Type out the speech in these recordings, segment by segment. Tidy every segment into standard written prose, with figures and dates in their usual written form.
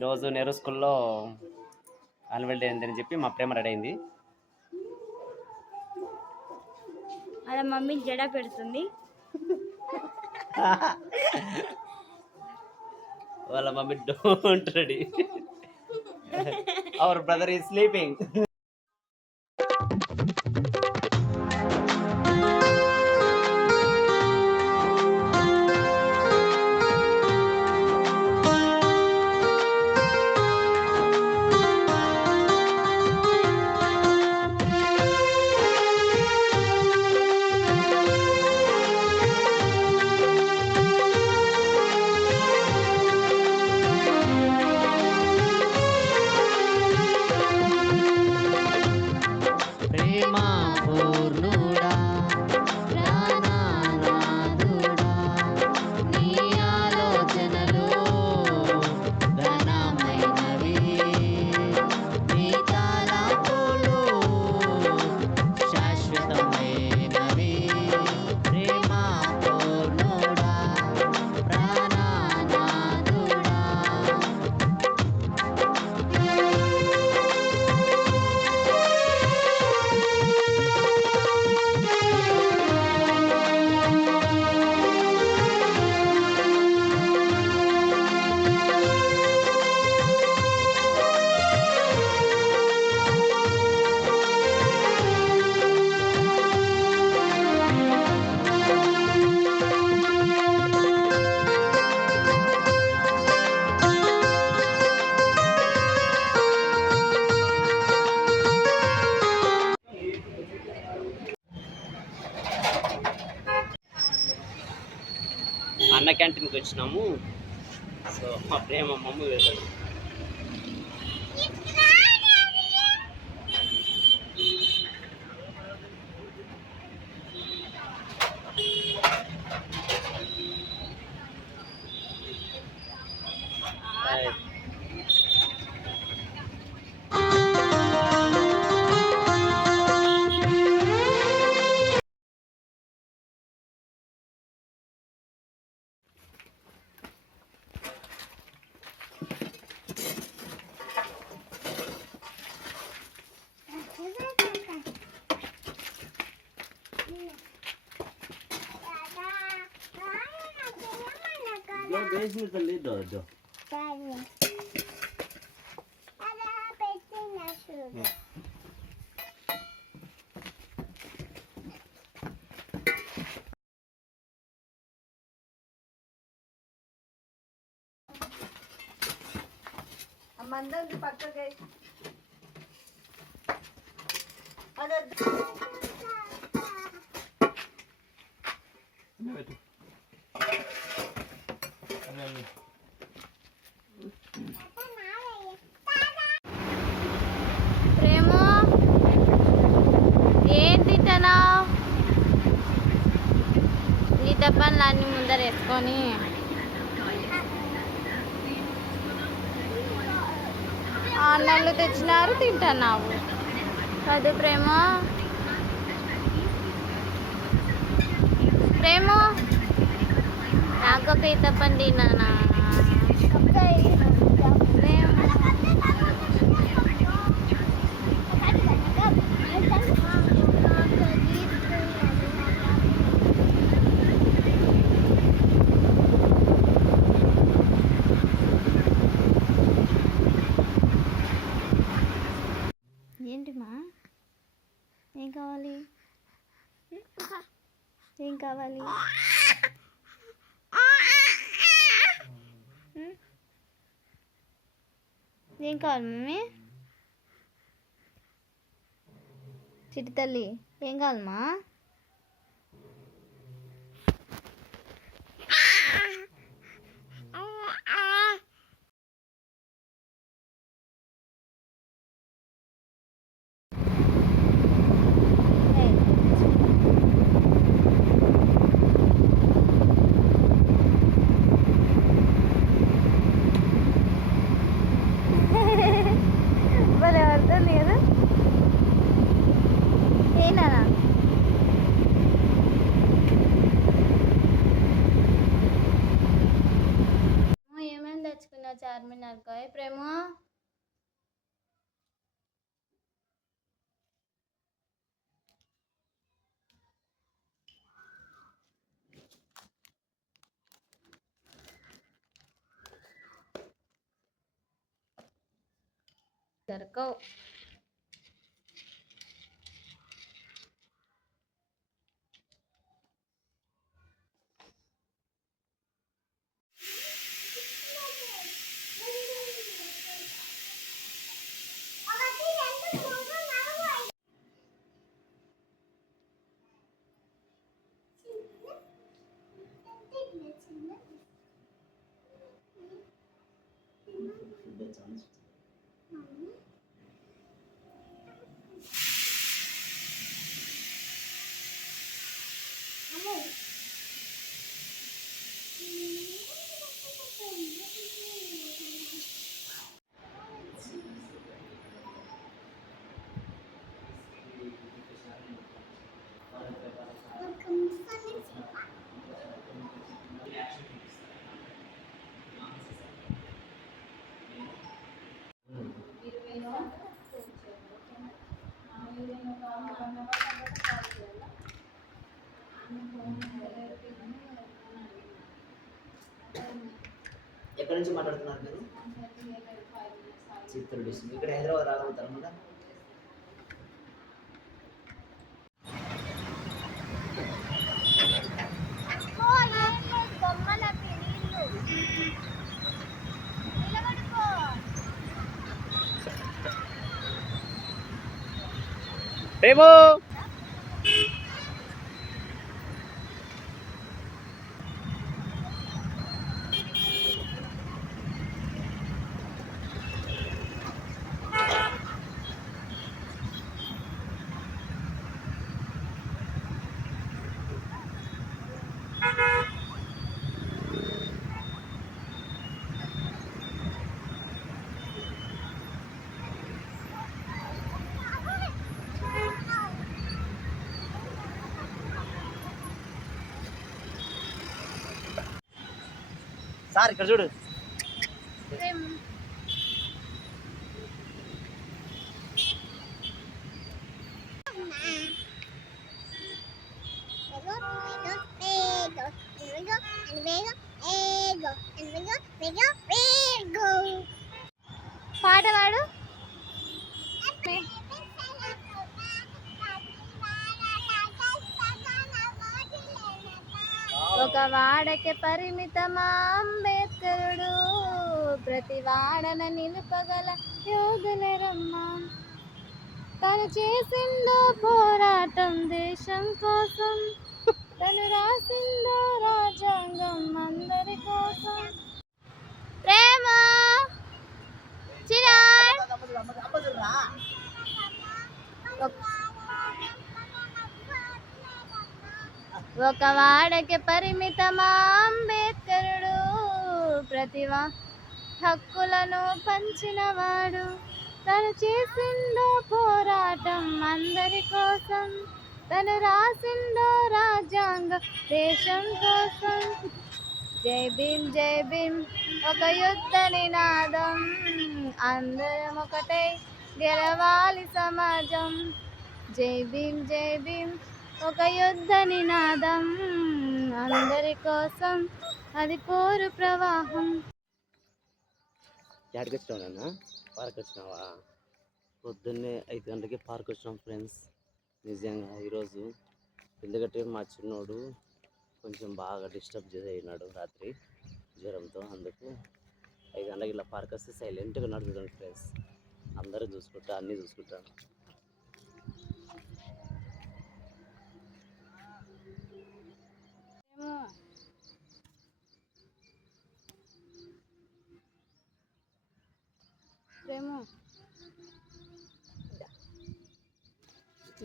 ఈరోజు నెహ్రూ స్కూల్లో annual day అని చెప్పి మా ప్రేమ రెడీ అయింది. అలా మమ్మీ జడ పెడుతుంది. వాళ్ళ mummy don't ready. Our brother is sleeping. Anna క్యాంటీన్కి వచ్చినాము. సో మా ప్రేమ మమ్మీ వేశాడు. మందంది పక్కకి ప్రేమ ఏం తింటున్నావు? నీ తప్పని అన్ని ముందర వేసుకొని అన్నలు తెచ్చినారు తింటున్నావు అదే ప్రేమ. ప్రేమ నాకొక ఈతప్పండి నాన్న. ఏంటిమా ఏం కావాలి? ఏం కావాలి? ఏం కావాలి మమ్మీ? చిట్టి తల్లి ఏం కావాలమ్మా? భలే పడుతుంది కదా. ఏనా చార్మినార్ కా ప్రేమ దొరకవు. ఎక్కడి నుంచి మాట్లాడుతున్నారు మీరు? చిత్తూరు డిస్ట్రిక్ట్. ఇక్కడ హైదరాబాద్ రాగలుగుతారు మళ్ళీ? ప్రేమో సార్ ఇక్కడ చూడు. పాట పాడు. ఒక వాడకి పరిమితమా అంబేద్కరుడు, ప్రతి వాడన నిలుపగల యోధులరమ్మా. తను చేసిందో పోరాటం దేశం కోసం, తను రాసిందో రాజ్యాంగం అందరి కోసం. ప్రేమ చిరాయ్ ఒక వాడకి పరిమితమా అంబేద్కరుడు, ప్రతి హక్కులను పంచినవాడు. తను చేసిందో పోరాటం అందరి కోసం, తను రాసిందో రాజ్యాంగం దేశం కోసం. జై భీమ్ జై భీమ్ ఒక యుద్ధ నినాదం, అందరం ఒకటై గెలవాలి సమాజం. జై భీమ్ జై భీమ్ ఒక యుద్ధ నినాదం, అందరి కోసం అది పోరు ప్రవాహం. ఎక్కడికి వచ్చినావు నాన్న? పార్క్ వచ్చినావా? పొద్దున్నే 5 గంటలకి పార్క్ వచ్చినాం ఫ్రెండ్స్. నిజంగా ఈరోజు ఎందుకంటే మా చిన్నోడు కొంచెం బాగా డిస్టర్బ్ అయినాడు రాత్రి జ్వరంతో. అందుకు 5 గంటలకి ఇలా పార్క్ వస్తే సైలెంట్గా నడుచుతాడు ఫ్రెండ్స్. అందరూ చూసుకుంటా అన్నీ చూసుకుంటాను. ప్రేమ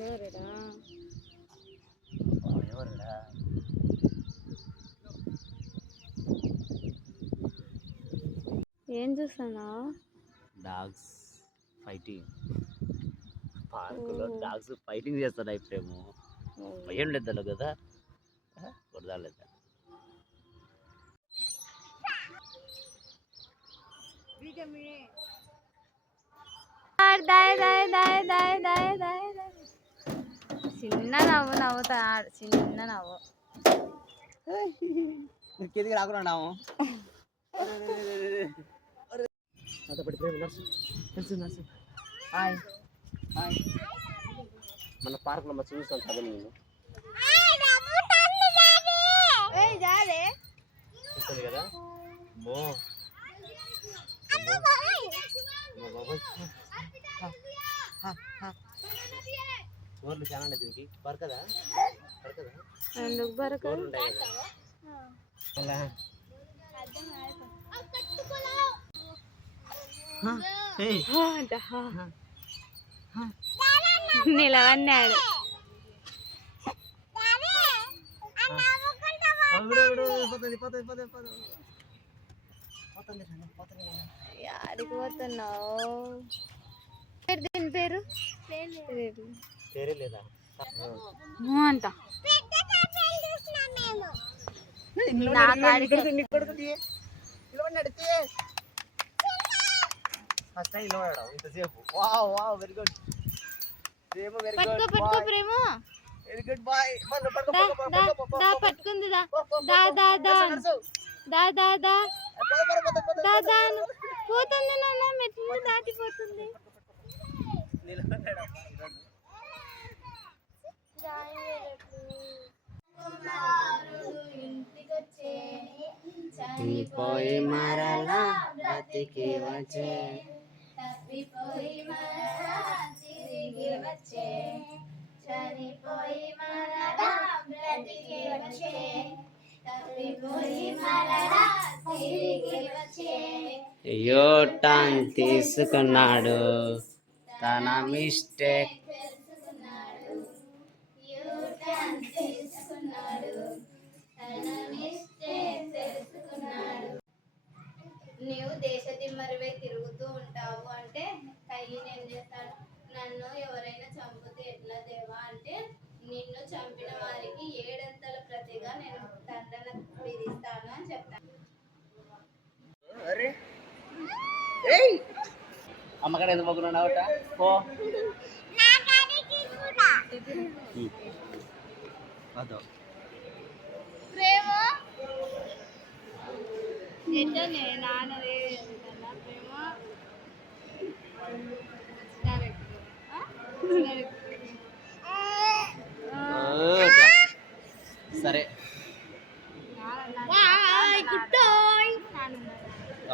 ఎవరుడా? ఎవరుడా? ఏం చూస్తున్నావు? Dogs fighting. పార్కులో డాగ్స్ ఫైటింగ్ చేస్తున్నాయి ప్రేమ. భయం లేదా కదా? కొడదా లేదా? దాయ్ దాయ్ దాయ్ దాయ్ దాయ్ దాయ్ దాయ్. చిన్న నవ్వు నవ్వుతాడు, చిన్న నవ్వు. కిందికి రాకున్నాము. Hi hi. మన పార్క్లో మంచి చూస్తాను కదా నేను చూస్తుంది కదా మో ఊర్లు చాలా ఉన్నాయి దీనికి పరకదా పరకదా ఎందుకు బరక ఊర్లు ఉంటాయి కదా అలా నిలవన్నాడు. యాడికి పోతున్నావు? దీని పేరు పేరే లేదా అంట. నా కాడికి ఫస్ట్ టైం నిలబడడం ఇంతసేపు. Wow wow very good Prema, very good పట్టుకో ప్రేమ. Very good boy. దా పట్టుకుంది. దా దా దా దా దా దా దా దా దా పోతుంది నాన్న, మెట్లు దాటిపోతుంది. చనిపోయి మరలా బ్రతికి వచ్చే తప్పిపోయి మరలా తిరిగి వచ్చే, చనిపోయి మరలా బ్రతికి వచ్చే, తప్పిపోయి మరలా తిరిగి వచ్చే. యోటాన్ తీసుకున్నాడు తన మిస్టేక్. తెలుసుకున్నాడు, యూటర్న్ తీసుకున్నాడు, తన మిస్టేక్ తెలుసుకున్నాడు. నీవు దేశ దిమ్మరివై తిరుగుతూ ఉంటావు అంటే కయ్యను ఏం చేస్తాడు? నన్ను ఎవరైనా చంపితే ఎట్లా దేవా అంటే, నిన్ను చంపిన వారికి 7 ప్రతిగా నేను దండన విధిస్తాను అని చెప్తాను. అమ్మకాడ ఎందుకు పోకున్నావు పో అదో ప్రేమ ఎట్టనే నాన్నదే ప్రేమ. సరే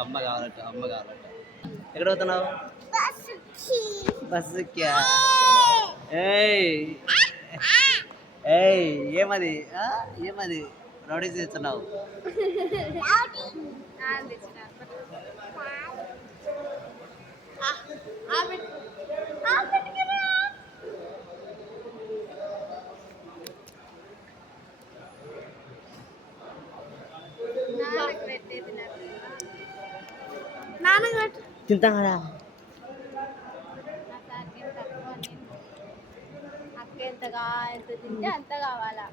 అమ్మ కావాలట అమ్మ కావాలట. ఎక్కడ పోతున్నావు? బస్సుకి. ఏయ్ ఏయ్ ఏమది ఏమది రౌడీ చేస్తున్నావు? తింటాడా? అక్క ఎంత తింటే అంత కావాలా?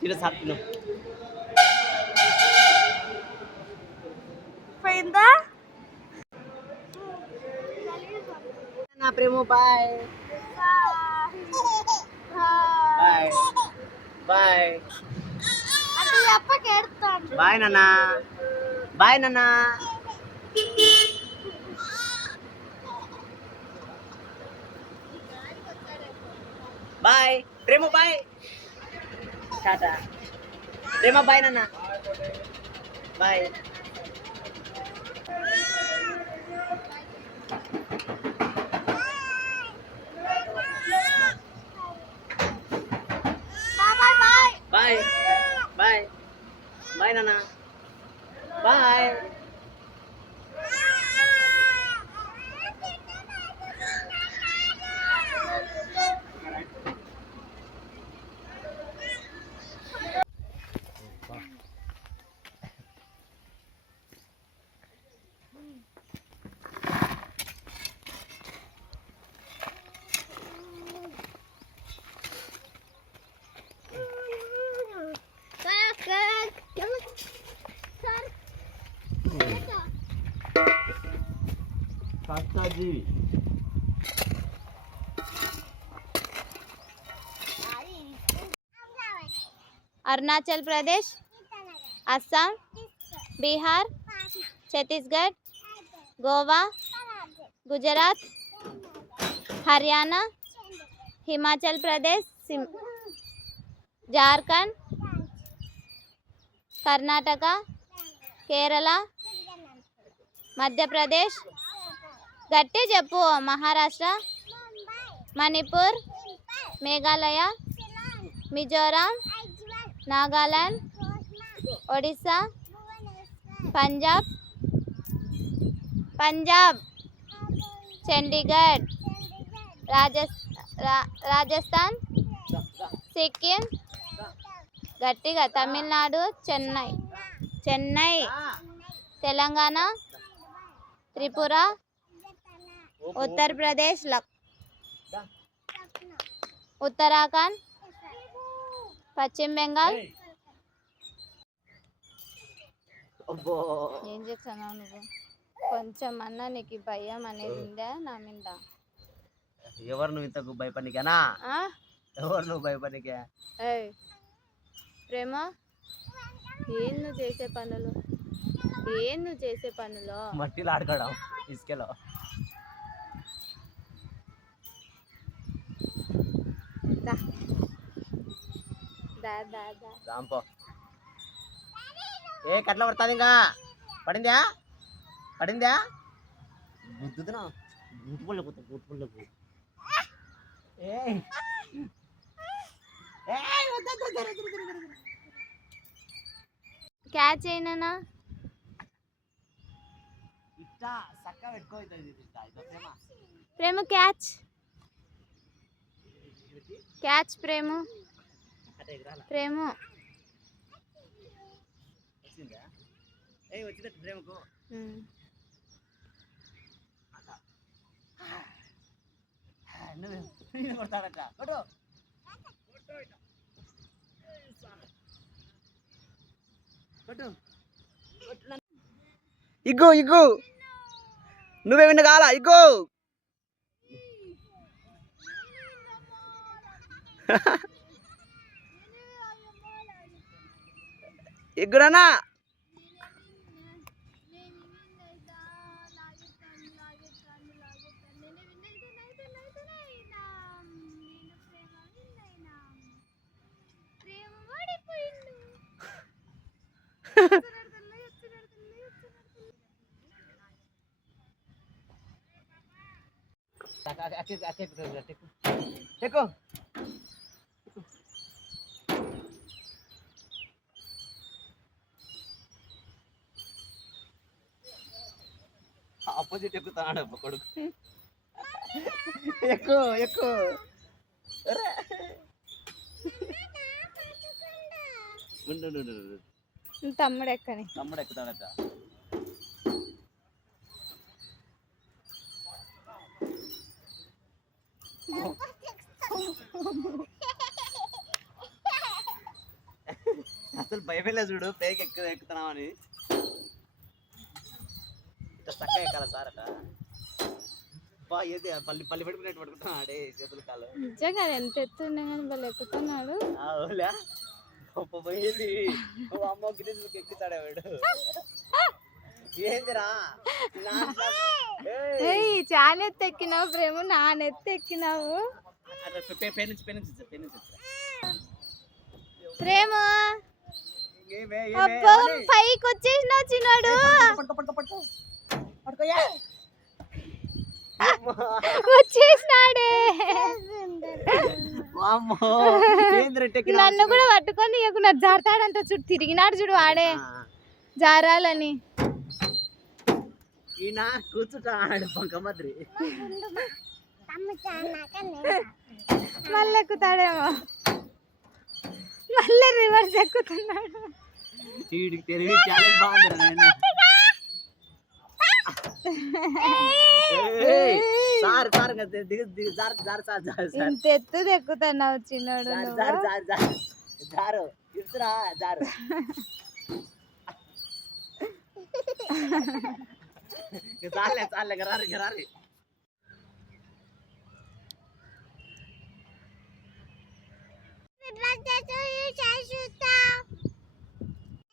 తిన సాత్ను పోయిందా నా ప్రేమ. బాయ్ బాయ్ బాయ్ బాయ్ నాన్న. బాయ్ నాన్న. బాయ్ ప్రేమ. బాయ్ టాటా ప్రేమ. బాయ్ నాన్న. బాయ్. బాయ్ బాయ్ బాయ్ నాన్న. బాయ్. చిన్నాజీ. అరుణాచల్ ప్రదేశ్, అస్సాం, బీహార్, ఛత్తీస్గఢ్, గోవా, గుజరాత్, హర్యానా, హిమాచల్ ప్రదేశ్, జార్ఖండ్, కర్ణాటక, కేరళ, మధ్యప్రదేశ్, గట్టి చెప్పు, మహారాష్ట్ర, మణిపూర్, మేఘాలయ, మిజోరాం, నాగాలాండ్, ఒడిస్సా, పంజాబ్, చండీగఢ్, రాజస్థాన్, సిక్కిం, గట్టిగా తమిళనాడు, చెన్నై, తెలంగాణ, త్రిపుర, ఉత్తరప్రదేశ్, ఉత్తరాఖండ్, పశ్చిమ బెంగాల్. అబ్బో ఏం చేస్తున్నావు నువ్వు? కొంచెం అన్నా నీకు భయం అనేది ఉందా నా మీద? ఎవరు నువ్వు ఇంతకు భయపడికేనా? ఎవరు నువ్వు భయపడికే? ఏయ్ ప్రేమ, ఏం నువ్వు చేసే పనులు? మట్టిలో ఆడుకోవడం, ఇసుకలో. రాంపో. ఏ కట్ల పడుతుంది ఇంకా? పడిందా? గుద్దుతున్నా గుట్టుపళ్ళకు. క్యాచ్ అయినా ఇట్టా చక్క పెట్టుకో. ప్రేమ క్యాచ్ ప్రేమ వచ్చిందా? వచ్చిందట ప్రేమకు. నువ్వు కొడతాడట. ఇగ్గు నువ్వే విన్న కాలా? ఇగ్గు ఇగ్గురన్నా. ఎక్కు. ఆపోజిట్ ఎక్కుతాడు కొడుకు. ఎక్కు. తమ్ముడు ఎక్కని. తమ్ముడు ఎక్కుతాడట. అసలు భయపడలే చూడు, పైకి ఎక్కుతున్నామని. ఇట్లా చక్క ఎక్కాల సార్ అట. ఏది పల్లి పట్టుకున్నట్టు పట్టుకుంటున్నా ఆడే చేతులు కాలు. నిజంగా ఎంత ఎత్తుండే కానీ వాళ్ళు ఎక్కుతున్నాడు. పోయింది. అమ్మ గిన్నె ఎక్కుతాడే వాడు. ఏందిరా చాలా ఎత్తు ఎక్కినావు ప్రేమ, నానెత్తు ఎక్కినావు ప్రేమ. పైకి వచ్చేసినావు చిన్నాడు. వచ్చేసినాడే. నన్ను కూడా పట్టుకొని ఇవ్వకున్నారు. జారుతాడంత చూడు, తిరిగినాడు చూడు ఆడే జారాలని. కూర్చుంటాడు పంకమద్రి. మళ్ళీ ఎక్కుతాడేమో, మళ్ళీ రివర్స్ ఎక్కుతున్నాడు. ఇంత ఎత్తు ఎక్కుతున్నావు చిన్నోడు. birthday to you, Shashita.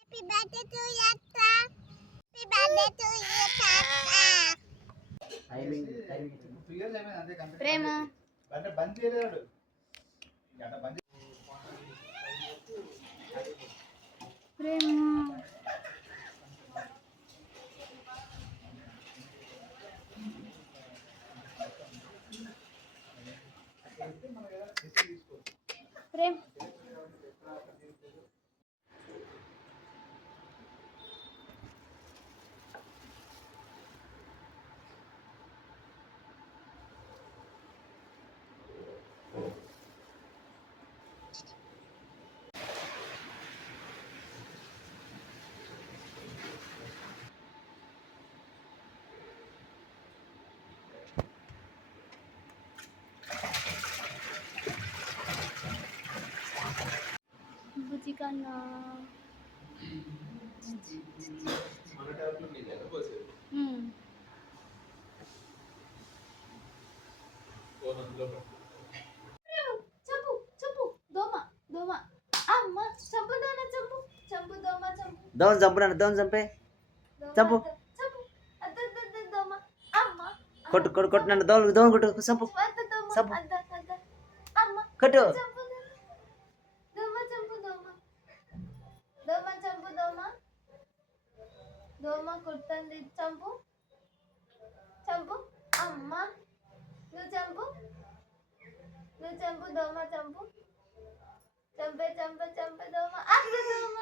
Happy birthday to Yatta. Happy birthday to you, Tata. ప్రేమ ప్రేమ ప్రేమ బుజ్జి కన్నా చంపు చంపు దోమ దోమ అమ్మ చంపు దోమ చంపు చంపు దోమ చంపు దోమ చంపునా దోమ చంపే చంపు చంపు అద్ద దోమ అమ్మ కొట్టు కొట్టు కొట్టు నన్ను దోమ దోమ కొట్టు చంపు అద్ద దోమ చంపు అద్ద అద్ద అమ్మ కొట్టు చంపు దోమ చంపు దోమ దోమ చంపు దోమ దోమ కుడుతుంది చంపు చంపు అమ్మ నువ్వు చంపు దోమ చంపు చంపే చంపే చంపే దోమ అద్ద దోమ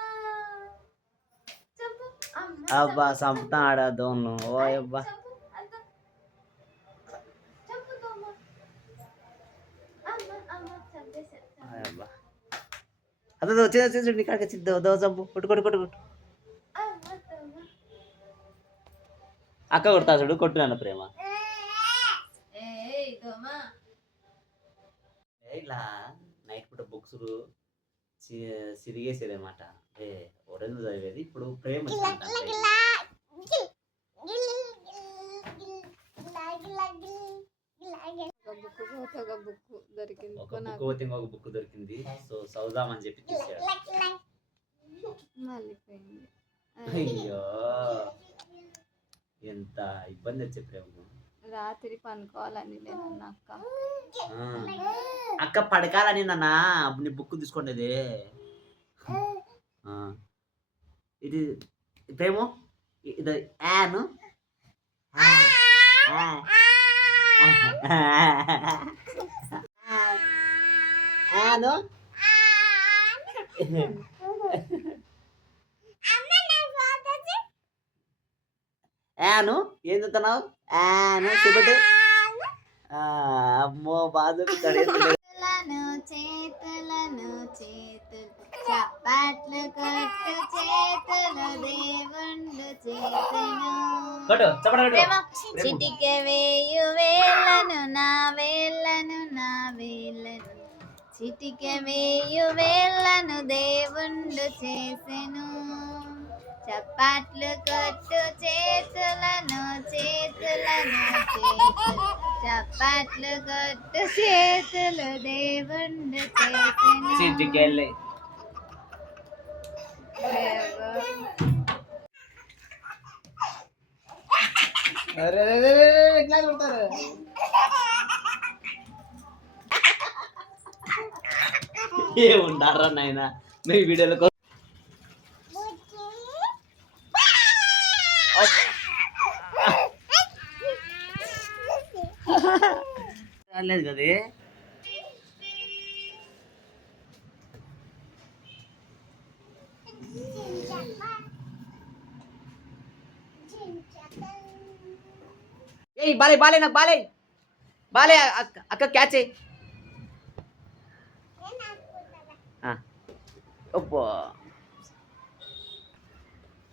చంపు అమ్మ అబ్బా చంపుతాడా దోమను ఓ అబ్బా చంపు అద్ద చంపు దోమ అమ్మ అమ్మ చంపేసా అబ్బా అదో వచ్చేసి నీ కాడికి వచ్చింది దో చంపు కొట్టు కొట్టు కొట్టు కొట్టు అమ్మ దోమ అక్క కొడతా చూడు కొట్టు నాన్న ప్రేమ ఏయ్ దోమ ఇలా నైట్ పూట బుక్స్ సిరిగేసేది అనమాట ఒరెందు చదివేది ఇప్పుడు ప్రేమ ఒక బుక్ దొరికింది ఒక బుక్ పోతే ఇంకొక బుక్ దొరికింది సో చదువుదామని చెప్పి తీసాడు మళ్ళీ పోయింది అయ్యో ఎంత ఇబ్బంది వచ్చే ప్రేమ రాత్రి పనుకోవాలని నేను అక్క అక్క పడకాలని నాన్న నీ బుక్ తీసుకునేది ఇది ప్రేమ ఇది యాను యాను యాను ఏం చెప్తున్నావు యాను చూపెట్టు అమ్మో బాధ చేతులను చేతులను చేతులు చప్పట్లు కొట్టు చేతులు దేవుండు చేతును కొట్టు చప్పట్లు ప్రేమ చిటిక వేయు వేళ్ళను నా వేళ్ళను నా వేళ్ళను చిటిక వేయు వేళ్ళను దేవుండు చేసెను చప్పట్లు కొట్టు చేతులను చేతులను చేతులు చప్పట్లు కొట్టు చేతులు దేవుండు చేసెను చిటికెళ్ళి ఎట్లా కొడతారు ఏముంటారా నాయన మీ వీడియోలో రాలేదు కదా ఏయ్ బాలే బాలే నాకు బాలే బాలే అక్క క్యాచ్ చేయి ఒప్పో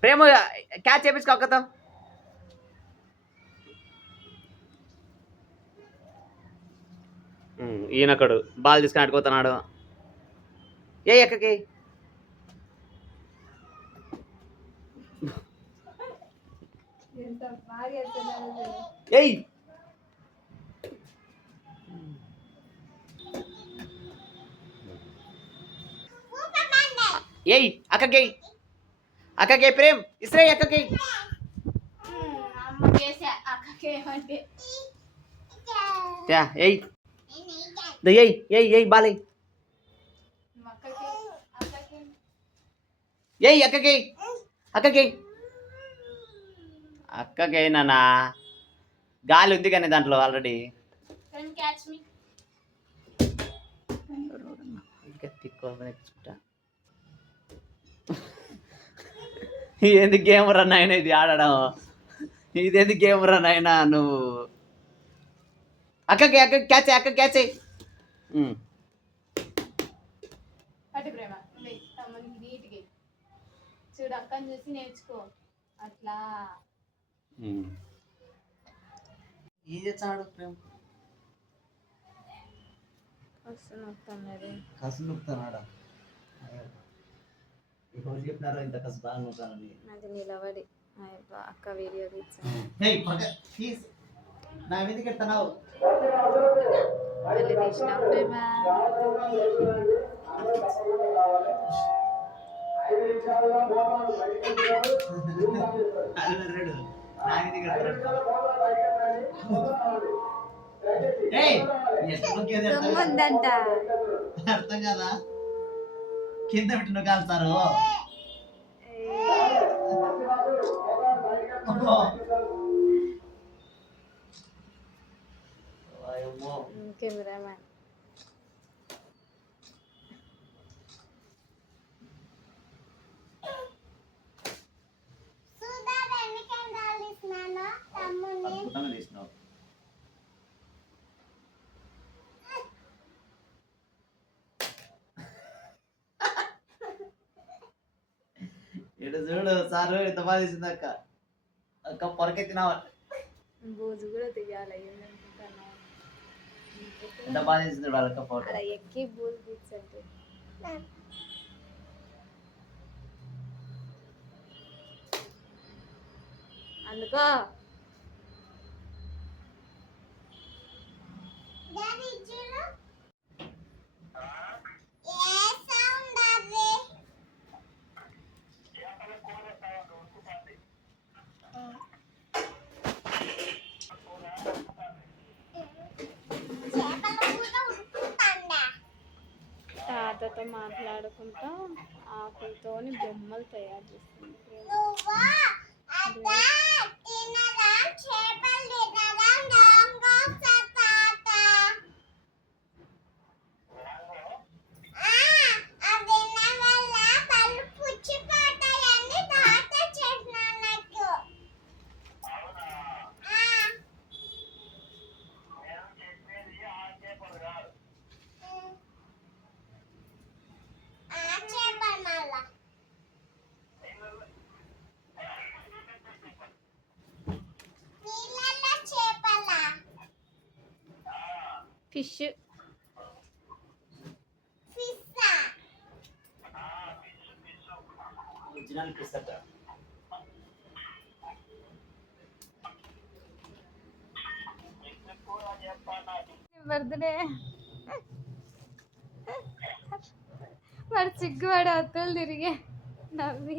ప్రేమ క్యాచ్ చేపించుకో అక్కతో ఈయనక్కడు బాల్ తీసుకుని ఆడుకోతున్నాడు ఏ ఎక్కకి ఏయ్ ఏయ్ అక్కకి అక్కకి ప్రేమ్ ఇస్రే అక్కకి అమ్మ చేసా అక్కకి ఏమంటే ఏయ్ ఏయ్ ఏయ్ ఏయ్ బాలయ్ అక్కకి అక్కకి ఏయ్ అక్కకి అక్కకి అక్కకి నానా గాలి ఉంది కానీ దాంట్లో already Can you catch me? ఏంది గేమ్ రా నాయన ఇది ఆడడం ఇదేంది గేమ్ రా నాయన నువ్వు అక్కకి అక్కకి క్యాచ్ అక్క క్యాచ్ పట్టు ప్రేమ వెయ్, తమ్మునికి నీట్గా చూడు అక్కని చూసి నేర్చుకో అట్లా ఏం చేస్తాడు ప్రేమ వస్తున్నది కసు నొక్కుతున్నాడా ఎవరు చెప్పినారో ఇంత కసు బాగా నొక్కుతానని అది నిలబడి అక్క వీడియో తీర్చా నా మీదకి ఎత్తున్నావు మళ్ళీ తీసిన ప్రేమ దొంగందంట అర్థం కదా కింద పెట్టిన కాల్తారు కెమెరామ్యాన్ తీసినావు ఇటు చూడు సారు ఇంత బాగా తీసింది అక్క అక్క పొరకెత్తినావా బూజు కూడా తీయాలి ఎంత బాగా తీసింది వాళ్ళక్క ఫోటో అలా ఎక్కి బూజు తీర్చండి అందుకో తాతతో మాట్లాడుకుంటా ఆకులతోని బొమ్మలు తయారు చేస్తుంది ఫిష్ ఒరిజినల్ పిస్ అక్క బర్త్డే వాడు సిగ్గువాడు అత్తలు తిరిగే నవ్వి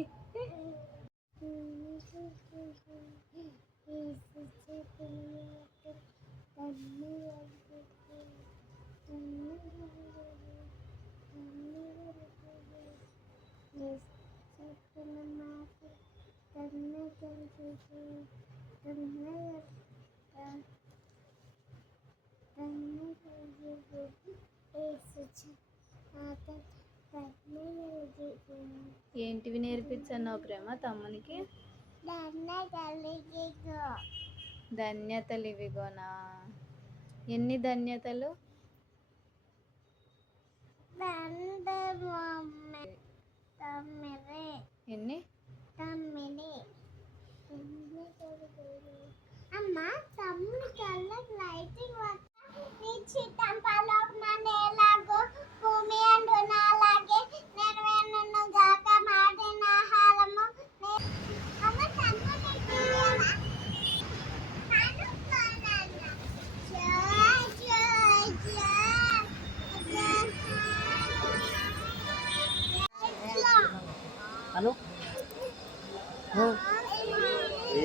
ఏంటివి నేర్పించన్నావు ప్రేమ తమ్మునికి ధన్యతలు ఇవిగోనా ఎన్ని ధన్యతలు ఎన్ని అమ్మా తమ్ముని కళ్ళకి లైటింగ్ నీ చిట్టంపలో నేలాగో భూమి అండు నాలాగే నెరవేరును గాక మాటిన హారము అమ్మ తమ్ముని అను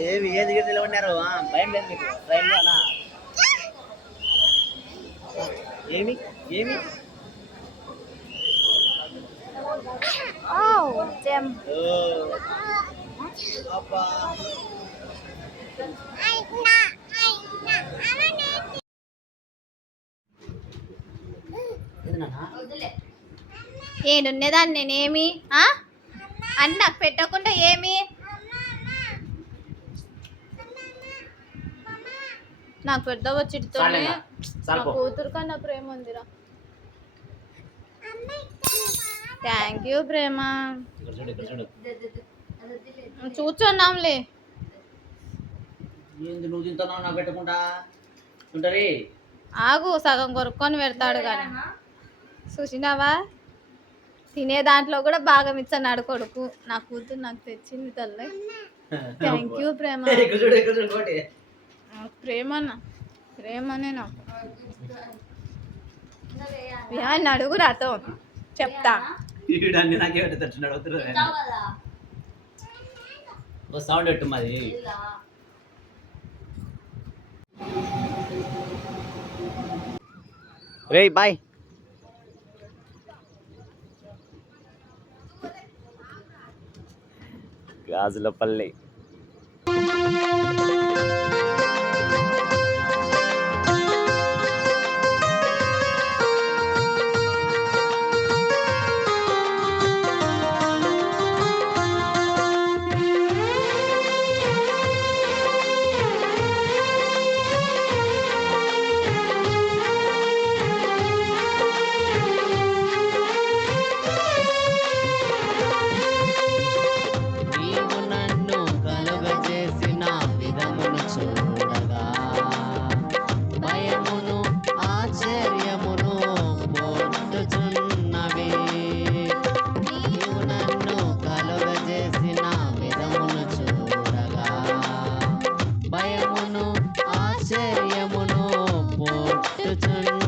ఏమి ఏం దగ్గర నిలబడినారు భయం లేదు మీకు ట్రైన్లోనా ఏమి ఏమి జెమ్ అబ్బా ఏడున్నేదాన్ని నేనేమి అని నాకు పెట్టకుండా ఏమి నాకు పెద్ద వచ్చిడితోనే నా కూతురు కన్నా ప్రేమ ఉందిరా థ్యాంక్ యూ ప్రేమ చూస్తున్నాంలే ఏంది నువ్వు తింటున్నావు నాకు పెట్టకుండా ఉంటారే ఆగు సగం కొరుక్కొని పెడతాడు కానీ చూసినావా తినే దాంట్లో కూడా భాగం ఇచ్చాడు కొడుకు నా కూతురు నాకు తెచ్చింది తల్లి థ్యాంక్ యూ ప్రేమ ప్రేమన్నా ప్రేమనే నాకు అని అడుగు రాతో చెప్తా అన్ని నాకే పెట్టేటట్టున్నాడు ఓ సౌండ్ పెట్టు మాది రే బాయ్ గాజులపల్లి ఆశ్చర్యమును పోట్టుచున్న